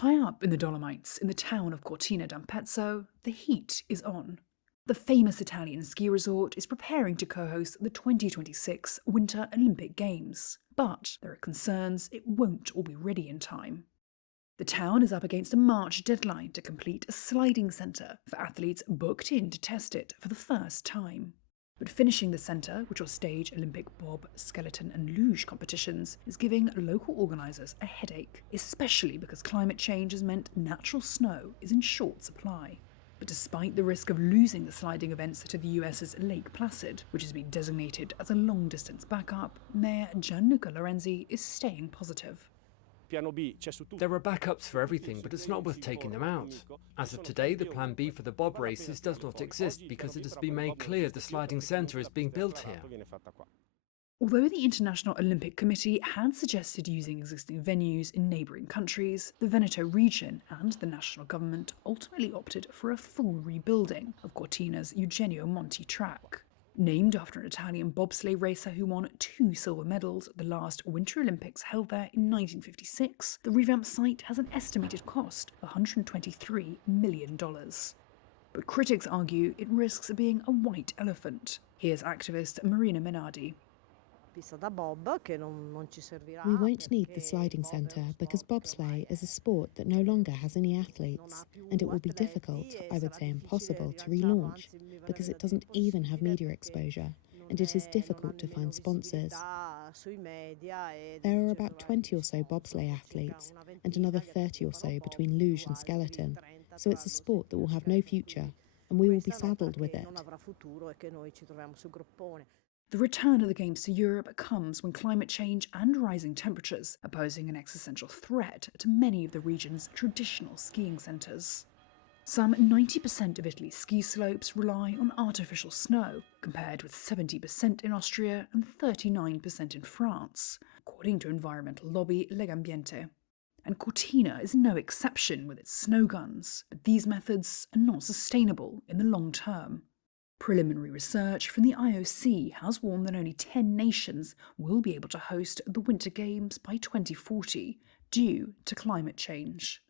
High up in the Dolomites, in the town of Cortina d'Ampezzo, the heat is on. The famous Italian ski resort is preparing to co-host the 2026 Winter Olympic Games, but there are concerns it won't all be ready in time. The town is up against a March deadline to complete a sliding centre for athletes booked in to test it for the first time. But finishing the centre, which will stage Olympic bob, skeleton and luge competitions, is giving local organisers a headache, especially because climate change has meant natural snow is in short supply. But despite the risk of losing the sliding events to the US's Lake Placid, which has been designated as a long-distance backup, Mayor Gianluca Lorenzi is staying positive. There are backups for everything, but it's not worth taking them out. As of today, the plan B for the bob races does not exist because it has been made clear the sliding centre is being built here. Although the International Olympic Committee had suggested using existing venues in neighbouring countries, the Veneto region and the national government ultimately opted for a full rebuilding of Cortina's Eugenio Monti track. Named after an Italian bobsleigh racer who won 2 silver medals at the last Winter Olympics held there in 1956, the revamped site has an estimated cost of $123 million. But critics argue it risks being a white elephant. Here's activist Marina Menardi. We won't need the sliding centre because bobsleigh is a sport that no longer has any athletes, and it will be difficult, I would say impossible, to relaunch because it doesn't even have media exposure, and it is difficult to find sponsors. There are about 20 or so bobsleigh athletes, and another 30 or so between luge and skeleton, so it's a sport that will have no future, and we will be saddled with it. The return of the Games to Europe comes when climate change and rising temperatures are posing an existential threat to many of the region's traditional skiing centres. Some 90% of Italy's ski slopes rely on artificial snow, compared with 70% in Austria and 39% in France, according to environmental lobby Legambiente. And Cortina is no exception with its snow guns, but these methods are not sustainable in the long term. Preliminary research from the IOC has warned that only 10 nations will be able to host the Winter Games by 2040 due to climate change.